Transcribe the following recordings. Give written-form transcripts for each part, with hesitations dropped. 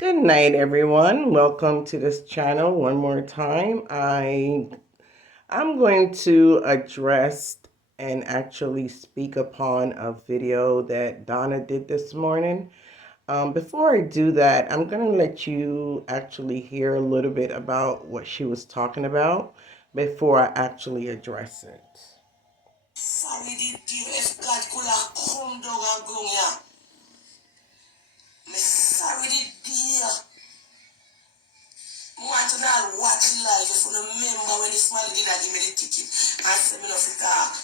Good night, everyone. Welcome to this channel one more time. I'm going to address and actually speak upon a video that Donna did this morning. Before I do that, I'm going to let you actually hear a little bit about what she was talking about before I actually address it. Sorry, the God could have come down and go here. Sorry, the want to not watch live if you remember when this man did give me the ticket and said me not to talk.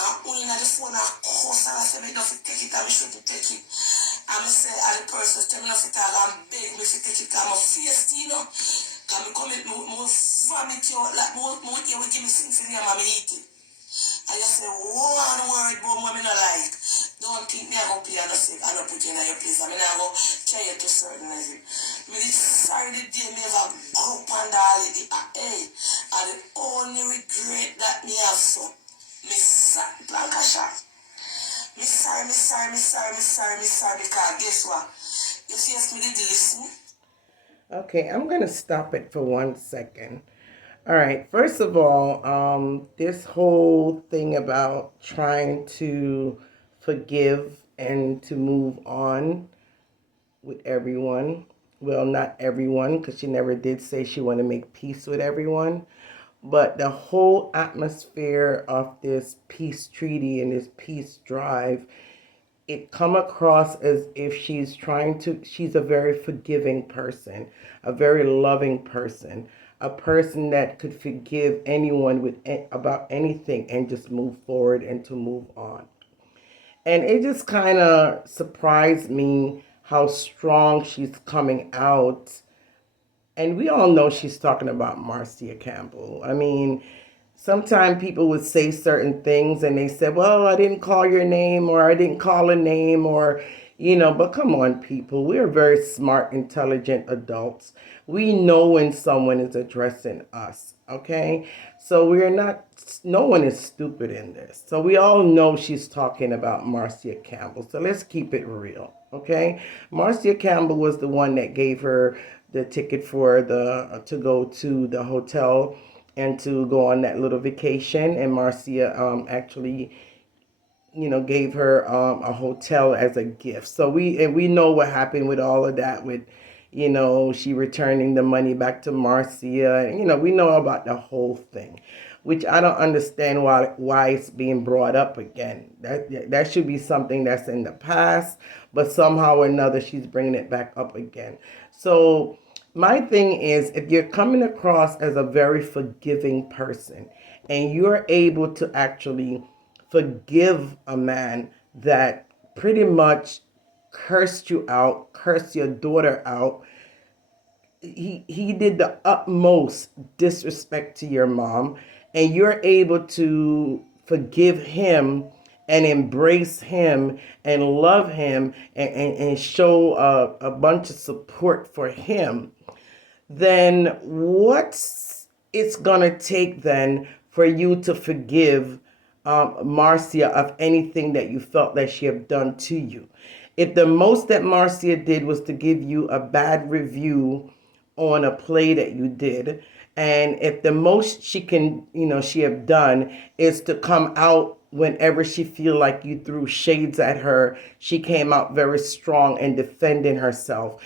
And only on the phone I cuss and I said me not to take it and me should take it. And me say and the person tell me not to talk and beg me to take it because I'm a face, you know. Because me come in, me vomit you like me you will give me something and me eat it. I just say one word about what me not like. Don't think me I go play and I don't put you in your place. I mean I go tell you to certain as it. Me the sorry the day me ever go up and all the hey. And the only regret that me have so me sorry Lancashire. Me sorry because guess what? You see me did listen. Okay, I'm gonna stop it for 1 second. All right. First of all, this whole thing about trying to forgive and to move on with everyone. Well, not everyone, because she never did say she wanted to make peace with everyone. But the whole atmosphere of this peace treaty and this peace drive, it come across as if she's a very forgiving person, a very loving person, a person that could forgive anyone with about anything and just move forward and to move on. And it just kind of surprised me how strong she's coming out. And we all know she's talking about Marcia Campbell. I mean, sometimes people would say certain things and they said, well, I didn't call your name or I didn't call a name or, but come on, people. We're very smart, intelligent adults. We know when someone is addressing us, okay? So no one is stupid in this. So we all know she's talking about Marcia Campbell. So let's keep it real, okay? Marcia Campbell was the one that gave her the ticket for to go to the hotel and to go on that little vacation. And Marcia actually, gave her a hotel as a gift. So we know what happened with all of that with, she returning the money back to Marcia. We know about the whole thing, which I don't understand why it's being brought up again. That should be something that's in the past, but somehow or another she's bringing it back up again. So my thing is, if you're coming across as a very forgiving person and you're able to actually forgive a man that pretty much cursed you out, cursed your daughter out, he did the utmost disrespect to your mom, and you're able to forgive him and embrace him and love him and show a bunch of support for him, then what's it's gonna take then for you to forgive Marcia of anything that you felt that she have done to you? If the most that Marcia did was to give you a bad review on a play that you did, and if the most she can, she have done is to come out whenever she feel like you threw shades at her, she came out very strong and defending herself.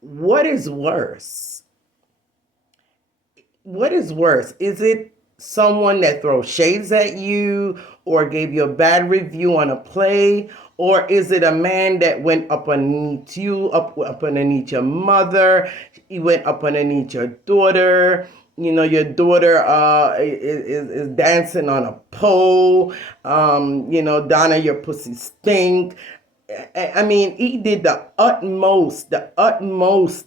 What is worse? What is worse? Is it someone that throws shades at you or gave you a bad review on a play? Or is it a man that went up underneath you, up underneath your mother? He went up underneath your daughter. Your daughter is dancing on a pole. Donna, your pussy stink. I mean, he did the utmost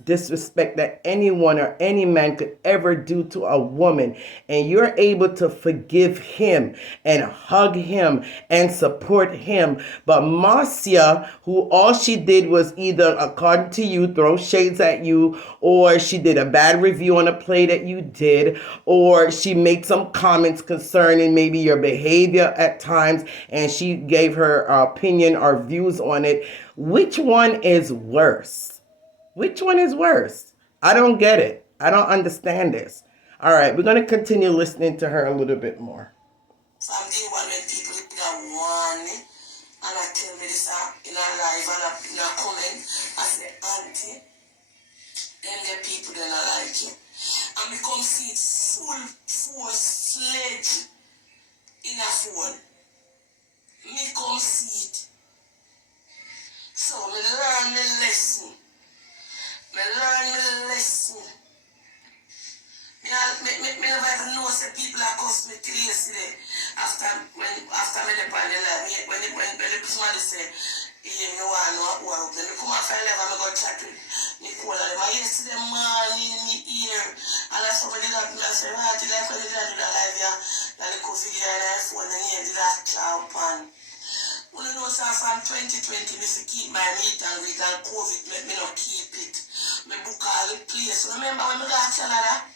disrespect that anyone or any man could ever do to a woman. And you're able to forgive him and hug him and support him. But Marcia, who all she did was either, according to you, throw shades at you, or she did a bad review on a play that you did, or she made some comments concerning maybe your behavior at times, and she gave her opinion or views on it. Which one is worse? Which one is worse? I don't get it. I don't understand this. All right, we're going to continue listening to her a little bit more. From day one when people got one and I tell me this in a live and in a comment, I say, Auntie, them the people that I like you. And become see it full force sledge in a phone. Me come see it. So me learn my lesson. Me learn my lesson. Me never even know say people are cuss me till yesterday. After me the pan the life, when somebody say, me want to know what then me come after life and me go chat with Nicole and them. I yesterday morning in me ear and I somebody that me I say, right, did I do that live here? That the coffee gear and I phone and here did that chow pan. You know, sir, from 2020, me keep my meat and greet and COVID make me not keep it. Me book all the place. Remember when me got tell her that?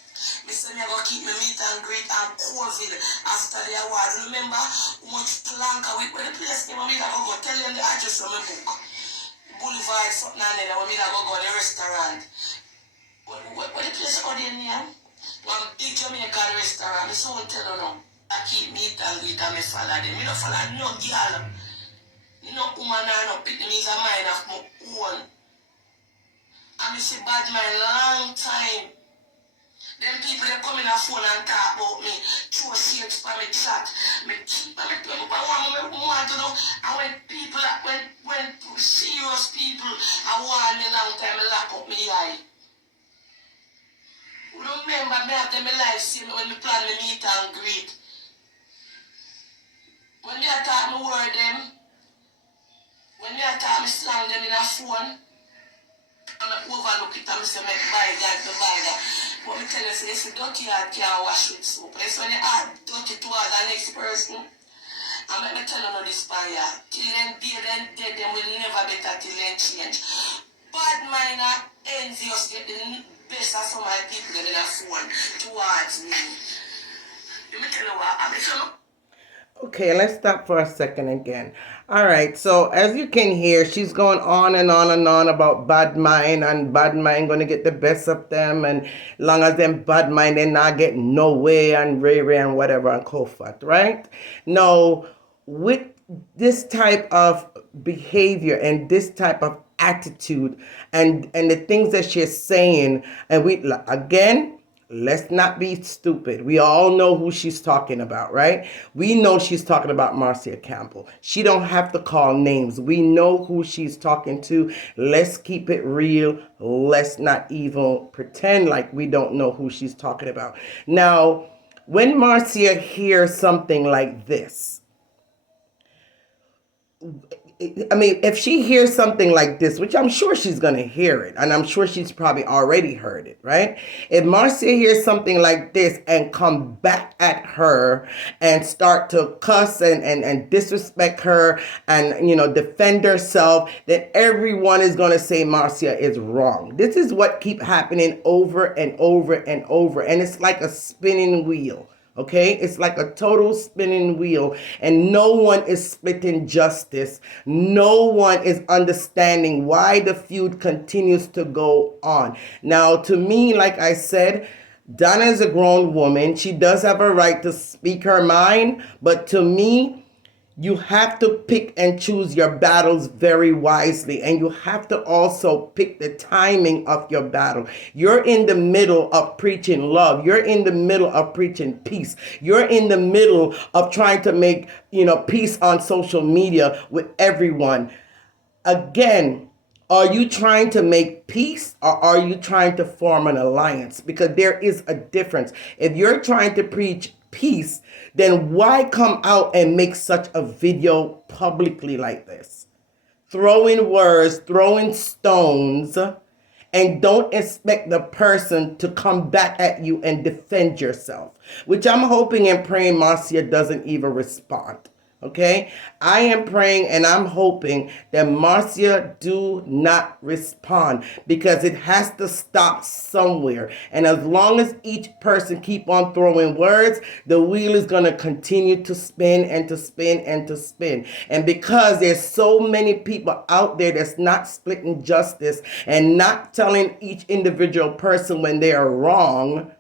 Me say me go keep my meet and greet and COVID after the award. Remember how much plank where the place name me go tell them the address of my book. Boulevard something and then when me go the restaurant. What the place called in here? One big Jamaican restaurant. Me so tell you now. I keep meet and greet and me follow them. Me don't follow no girl. You know woman and no pick me a mind of my own. And me see bad mind long time. Them people that come in a phone and talk about me, throw shades for me chat, me keep me want to know. And when people, when serious people, I want me long time, I lock up me eye. You remember me have them life see me when me plan me meet and greet. When they talk me word them, when they talk me slang them in a phone, and I overlook it and I say, make buy that, to buy that. But I tell you, say, if you dirty heart can't wash with soap. It's when you add dirty towards the next person. And let me tell you no this fire. Till then dead, them will never better till then change. Bad mind are envious, get the best of some of my people that are phone towards me. Let me tell you what, I'm sure. Okay, let's stop for a second again. All right, so as you can hear, she's going on and on and on about bad mind and bad mind going to get the best of them, and long as them bad mind, they not get no way and ray and whatever and so forth, right? Now, with this type of behavior and this type of attitude and the things that she's saying, and we again, let's not be stupid. We all know who she's talking about, right? We know she's talking about Marcia Campbell. She don't have to call names. We know who she's talking to. Let's keep it real. Let's not even pretend like we don't know who she's talking about. Now, when Marcia hears something like this, I mean, if she hears something like this, which I'm sure she's going to hear it, and I'm sure she's probably already heard it, right? If Marcia hears something like this and come back at her and start to cuss and disrespect her and, defend herself, then everyone is going to say Marcia is wrong. This is what keep happening over and over and over. And it's like a spinning wheel. Okay, it's like a total spinning wheel, and no one is splitting justice. No one is understanding why the feud continues to go on. Now, to me, like I said, Donna is a grown woman. She does have a right to speak her mind, but to me, you have to pick and choose your battles very wisely, and you have to also pick the timing of your battle. You're in the middle of preaching love. You're in the middle of preaching peace. You're in the middle of trying to make, peace on social media with everyone. Again, are you trying to make peace or are you trying to form an alliance? Because there is a difference. If you're trying to preach peace, then why come out and make such a video publicly like this? Throwing words, throwing stones, and don't expect the person to come back at you and defend yourself, which I'm hoping and praying Marcia doesn't even respond. Okay, I am praying and I'm hoping that Marcia do not respond, because it has to stop somewhere. And as long as each person keep on throwing words, the wheel is going to continue to spin and to spin and to spin. And because there's so many people out there that's not splitting justice and not telling each individual person when they are wrong,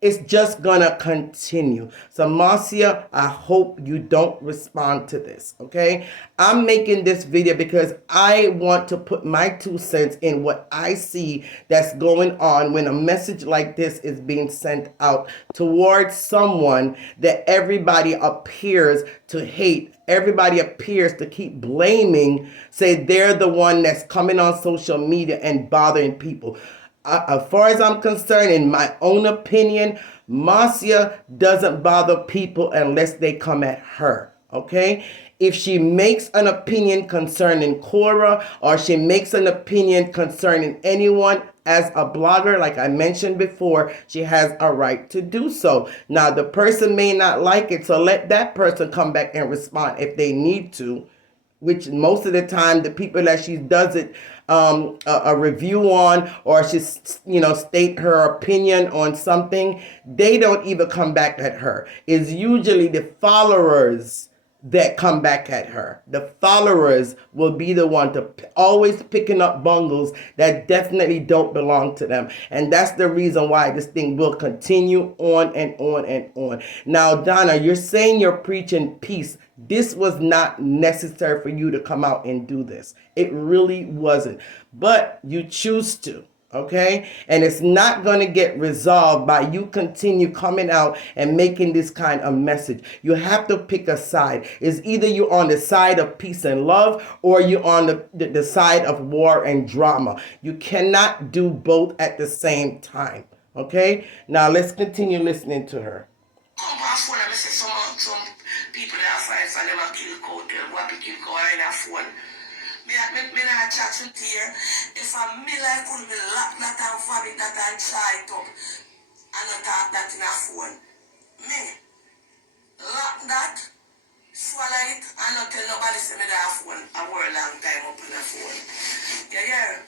it's just gonna continue. So Marcia, I hope you don't respond to this, okay? I'm making this video because I want to put my 2 cents in what I see that's going on when a message like this is being sent out towards someone that everybody appears to hate. Everybody appears to keep blaming, say they're the one that's coming on social media and bothering people. As far as I'm concerned, in my own opinion, Marcia doesn't bother people unless they come at her. Okay? If she makes an opinion concerning Cora, or she makes an opinion concerning anyone as a blogger, like I mentioned before, she has a right to do so. Now, the person may not like it, so let that person come back and respond if they need to, which most of the time the people that she does it a review on, or she state her opinion on something, they don't even come back at her. It's usually the followers that come back at her. The followers will be the one to always picking up bungles that definitely don't belong to them. And that's the reason why this thing will continue on and on and on. Now, Donna, you're saying you're preaching peace. This was not necessary for you to come out and do this. It really wasn't. But you choose to. Okay, and it's not going to get resolved by you continue coming out and making this kind of message. You have to pick a side. It's either you're on the side of peace and love, or you're on the side of war and drama. You cannot do both at the same time. Okay, now let's continue listening to her. Some people that fight for them and kill cow, what kill cow in a phone. Me not chat with here. If a me like could be lock that and vomit that and try it up and not talk that in a phone. Me lock that, swallow it, and not tell nobody say me that phone a whole long time up on the phone. Yeah.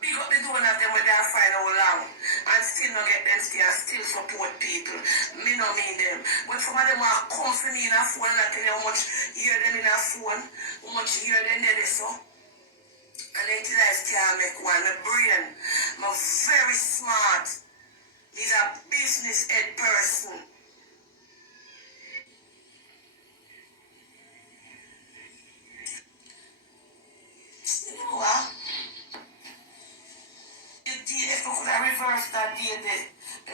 Big up the donor them with their find how long and still not get them stay and still support people. Me no mean them. But some of them are come for me in a phone and tell you how much hear them in a phone, how much hear them there so. And then till I can't make one. My brain, I'm very smart. He's a business head person. You know what? If I could have reversed that day there,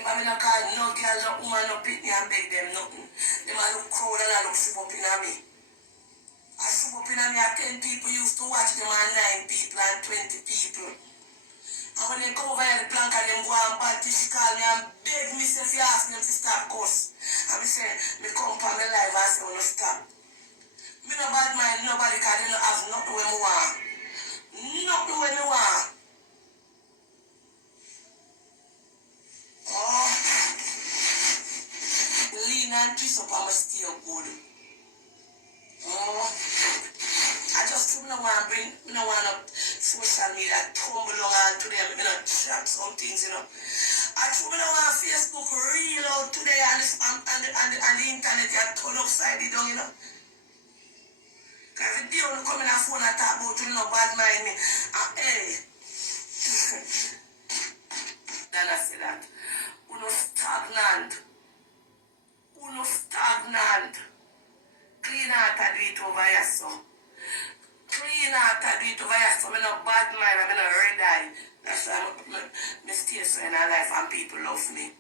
I'm not call no girl, no woman, no pick me and beg them nothing. Them a look crowd and I look soup up in me. I soup up in me at 10 people used to watch them and 9 people and 20 people. And when they come over here, the plank and them go and bad she call me and beg me say if you ask them to stop cuss. And me say, me come for my life and say, well, no stop. Me no bad mind nobody because they don't have nothing when me want. Nothing when me want. Oh, lean and twist up and my stay good. Oh, I just don't want to bring, I don't want social media tumble on to them, I don't trap some things, I don't want Facebook real out today and the internet you turn upside it down, Because if you don't come in a phone and talk about you, bad mind me. Hey. Then I say that. Uno stagnant. Clean out and do it over here, so. Clean out and do it over here, so. I'm not bad mind, I'm not red eye. That's why I stay so in our life and people love me.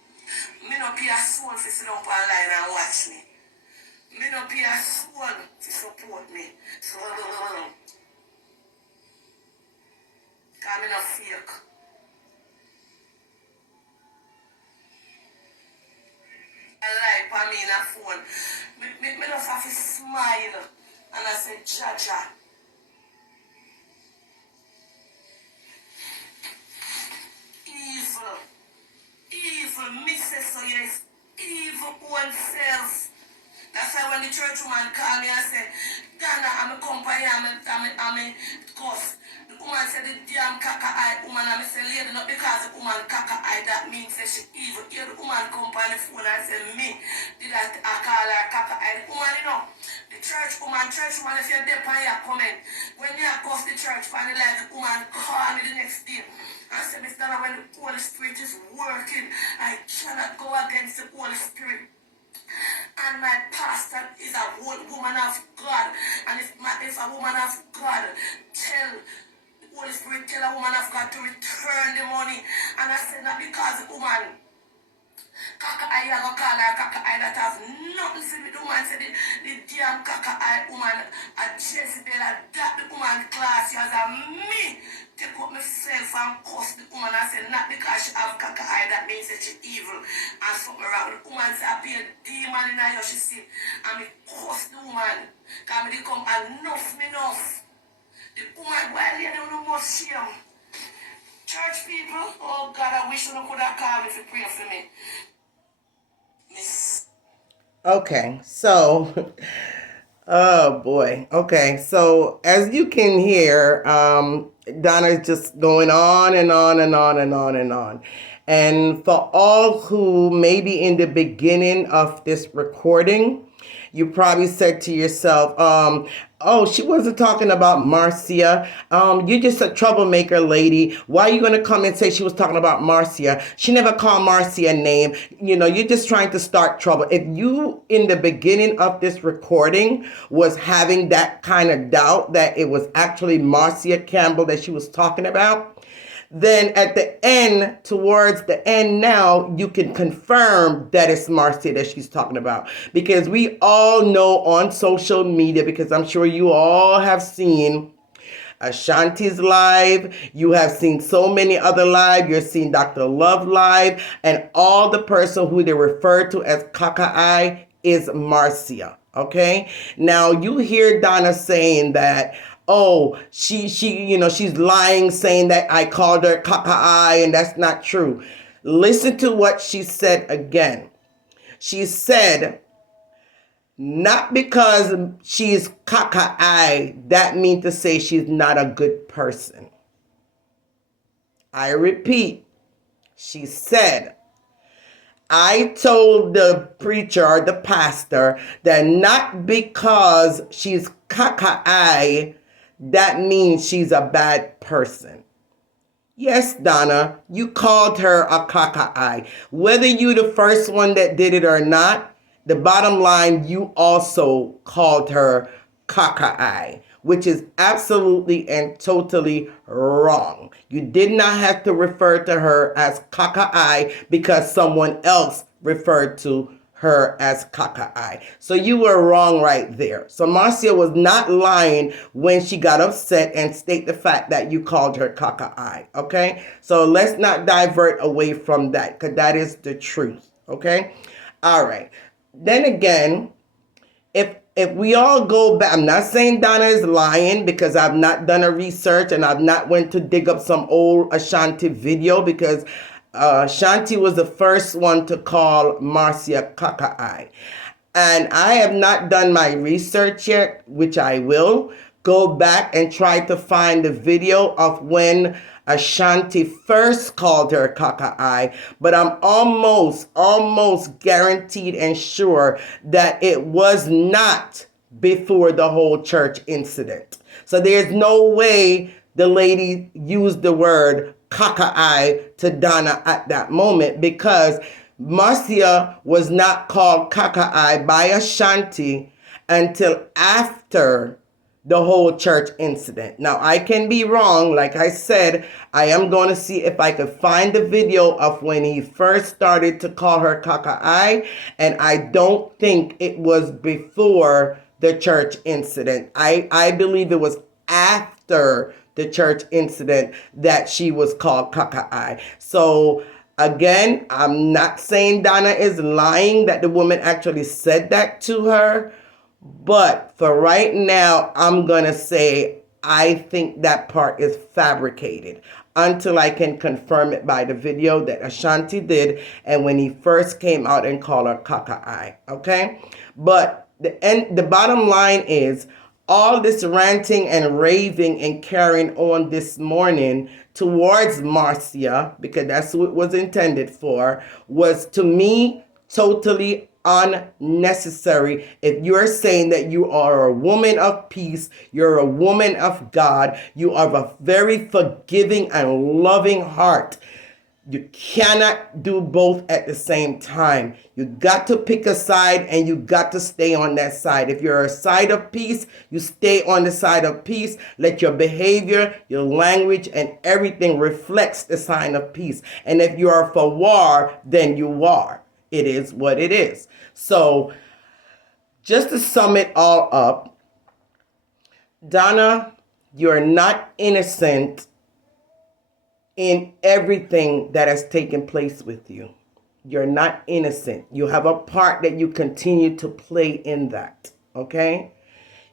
Me not pay a soul to sit up online and watch me. Me not pay a soul to support me. So, because I'm not fake. I like for me in a phone. Me just have to smile and I say, Jaja. Evil, me say so yes. Evil oneself. That's why when the church woman called me and said, Donna, I'm a company, I'm a cuss. The woman said, the damn caca-eyed woman, and I said, lady, not because the woman caca-eyed, that means that she evil. Here the woman come on the phone and said, me, did I call her caca-eyed woman, you know. The church woman, if you're there on your comment, when you cuss the church, find the life, the woman call me the next day. I said, Miss Donna, when the Holy Spirit is working, I cannot go against the Holy Spirit. And my pastor is a woman of God. And if a woman of God tell the Holy Spirit tell a woman of God to return the money. And I said that because the woman Kaka-eye, I go call her Kaka-eye that have nothing to do with the woman. Said the damn Kaka-eye woman, a Jezebel, that the woman class, as a me, take up myself and cuss the woman and say, not because she have Kaka-eye, that means that she evil and something wrong. The woman say, I be a demon in her, she see, and me cuss the woman, because me come enough. The woman, while you don't know much shame. Church people, oh God, I wish you could have called me to pray for me. Okay, so, oh boy. Okay, so as you can hear, Donna's just going on and on and on and on and on. And for all who maybe in the beginning of this recording, you probably said to yourself, oh, she wasn't talking about Marcia. You're just a troublemaker, lady. Why are you going to come and say she was talking about Marcia? She never called Marcia a name. You know, you're just trying to start trouble. If you, in the beginning of this recording, was having that kind of doubt that it was actually Marcia Campbell that she was talking about, then at the end, towards the end now, you can confirm that it's Marcia that she's talking about. Because we all know on social media, because I'm sure you all have seen Ashanti's live, you have seen so many other live, you're seeing Dr. Love live, and all the person who they refer to as Kaka-eye is Marcia. Okay? Now you hear Donna saying that, oh, she's lying, saying that I called her Kaka-eye, and that's not true. Listen to what she said again. She said, not because she's Kaka-eye, that means to say she's not a good person. I repeat, she said, I told the preacher or the pastor that not because she's Kaka-eye, that means she's a bad person. Yes, Donna, you called her a Kaka-eye. Whether you the first one that did it or not, the bottom line, you also called her Kaka-eye, which is absolutely and totally wrong. You did not have to refer to her as Kaka-eye because someone else referred to her as Kaka-eye. So you were wrong right there. So Marcia was not lying when she got upset and state the fact that you called her Kaka-eye. Okay? So let's not divert away from that, because that is the truth. Okay? All right. Then again, if we all go back, I'm not saying Donna is lying because I've not done a research and I've not went to dig up some old Ashanti video, because Ashanti was the first one to call Marcia Kaka-eye. And I have not done my research yet, which I will go back and try to find the video of when Ashanti first called her Kaka-eye, but I'm almost guaranteed and sure that it was not before the whole church incident. So there's no way the lady used the word Kaka-eye to Donna at that moment, because Marcia was not called Kaka-eye by Ashanti until after the whole church incident. Now, I can be wrong. Like I said, I am going to see if I could find the video of when he first started to call her Kaka-eye, and I don't think it was before the church incident. I believe it was after the church incident that she was called Kaka-eye. So again, I'm not saying Donna is lying that the woman actually said that to her, but for right now, I'm going to say I think that part is fabricated until I can confirm it by the video that Ashanti did and when he first came out and called her Kaka-eye. Okay? But the bottom line is all this ranting and raving and carrying on this morning towards Marcia, because that's what it was intended for, was to me totally unnecessary. If you're saying that you are a woman of peace, you're a woman of God, you have a very forgiving and loving heart, you cannot do both at the same time. You got to pick a side and you got to stay on that side. If you're a side of peace, you stay on the side of peace. Let your behavior, your language, and everything reflects the sign of peace. And if you are for war, then you are. It is what it is. So just to sum it all up, Donna, you're not innocent in everything that has taken place with you. You're not innocent. You have a part that you continue to play in that. Okay?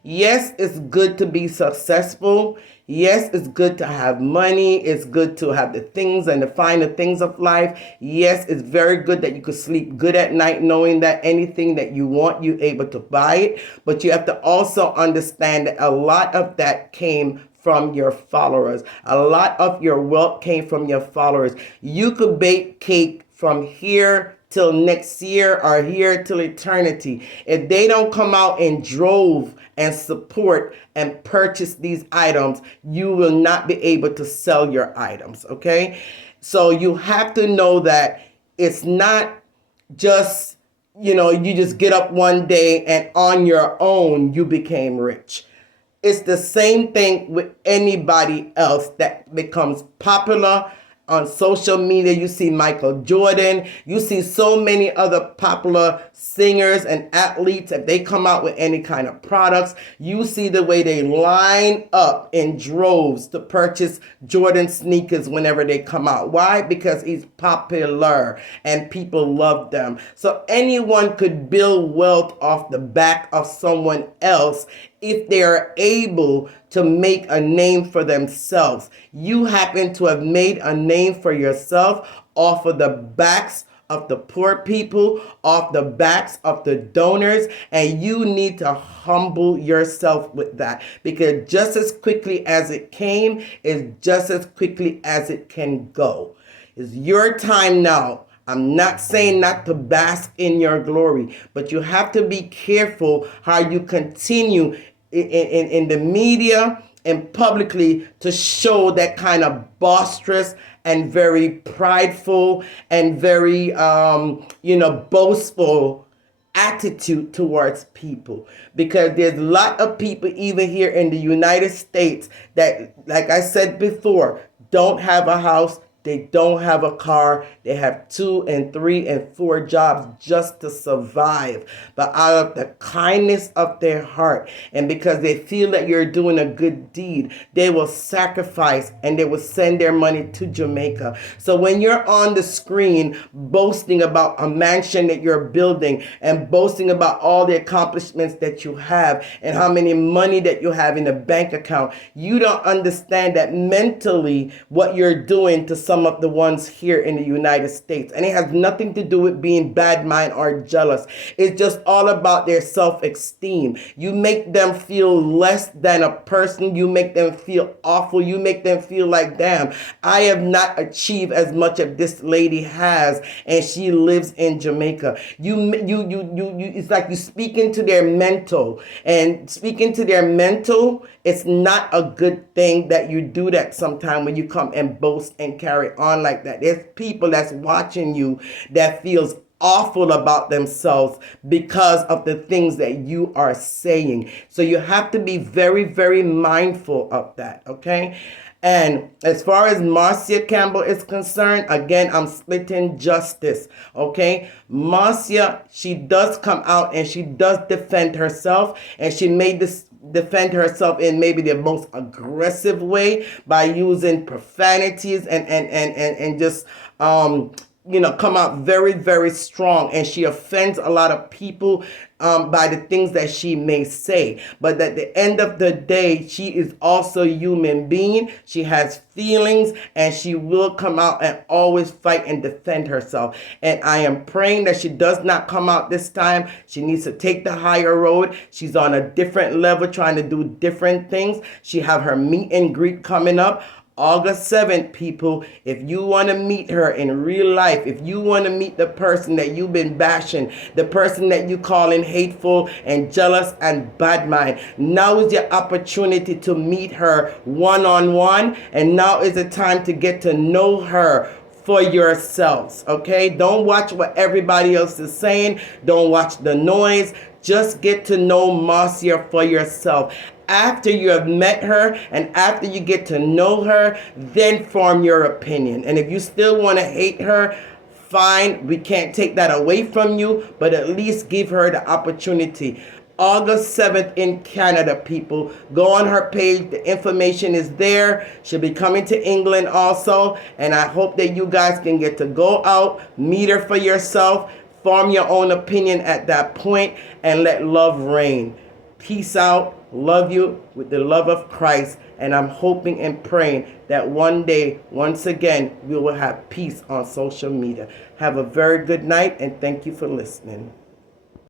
Yes, it's good to be successful. Yes, it's good to have money. It's good to have the things and the finer things of life. Yes, it's very good that you could sleep good at night knowing that anything that you want, you're able to buy it. But you have to also understand that a lot of that came from your followers. A lot of your wealth came from your followers. You could bake cake from here till next year or here till eternity. If they don't come out in drove and support and purchase these items, you will not be able to sell your items, okay? So you have to know that it's not just, you just get up one day and on your own you became rich. It's the same thing with anybody else that becomes popular on social media. You see Michael Jordan. You see so many other popular singers and athletes. If they come out with any kind of products, you see the way they line up in droves to purchase Jordan sneakers whenever they come out. Why? Because he's popular and people love them. So anyone could build wealth off the back of someone else if they are able to make a name for themselves. You happen to have made a name for yourself off of the backs of the poor people, off the backs of the donors, and you need to humble yourself with that, because just as quickly as it came is just as quickly as it can go. It's your time now. I'm not saying not to bask in your glory, but you have to be careful how you continue in the media and publicly to show that kind of boisterous and very prideful and very, boastful attitude towards people. Because there's a lot of people, even here in the United States, that, like I said before, don't have a house. They don't have a car. They have 2 and 3 and 4 jobs just to survive. But out of the kindness of their heart, and because they feel that you're doing a good deed, they will sacrifice and they will send their money to Jamaica. So when you're on the screen boasting about a mansion that you're building and boasting about all the accomplishments that you have and how many money that you have in a bank account, you don't understand that mentally what you're doing to some of the ones here in the United States. And it has nothing to do with being bad mind or jealous. It's just all about their self-esteem. You make them feel less than a person. You make them feel awful. You make them feel like, damn, I have not achieved as much as this lady has, and she lives in Jamaica. It's like you speak into their mental, and speaking to their mental, it's not a good thing that you do that sometime when you come and boast and carry on like that. There's people that's watching you that feels awful about themselves because of the things that you are saying. So you have to be very, very mindful of that, okay? And as far as Marcia Campbell is concerned, again, I'm splitting justice, okay? Marcia, she does come out and she does defend herself, and she made this defend herself in maybe the most aggressive way by using profanities and just come out very, very strong, and she offends a lot of people by the things that she may say. But at the end of the day, she is also a human being. She has feelings, and she will come out and always fight and defend herself. And I am praying that she does not come out this time. She needs to take the higher road. She's on a different level, trying to do different things. She have her meet and greet coming up August 7th, people. If you want to meet her in real life, if you want to meet the person that you've been bashing, the person that you calling hateful and jealous and bad mind, now is your opportunity to meet her one-on-one, and now is the time to get to know her for yourselves, okay? Don't watch what everybody else is saying. Don't watch the noise. Just get to know Marcia for yourself. After you have met her and after you get to know her, then form your opinion. And if you still want to hate her, fine. We can't take that away from you, but at least give her the opportunity. August 7th in Canada, people. Go on her page. The information is there. She'll be coming to England also. And I hope that you guys can get to go out, meet her for yourself, form your own opinion at that point, and let love reign. Peace out. Love you with the love of Christ. And I'm hoping and praying that one day, once again, we will have peace on social media. Have a very good night, and thank you for listening.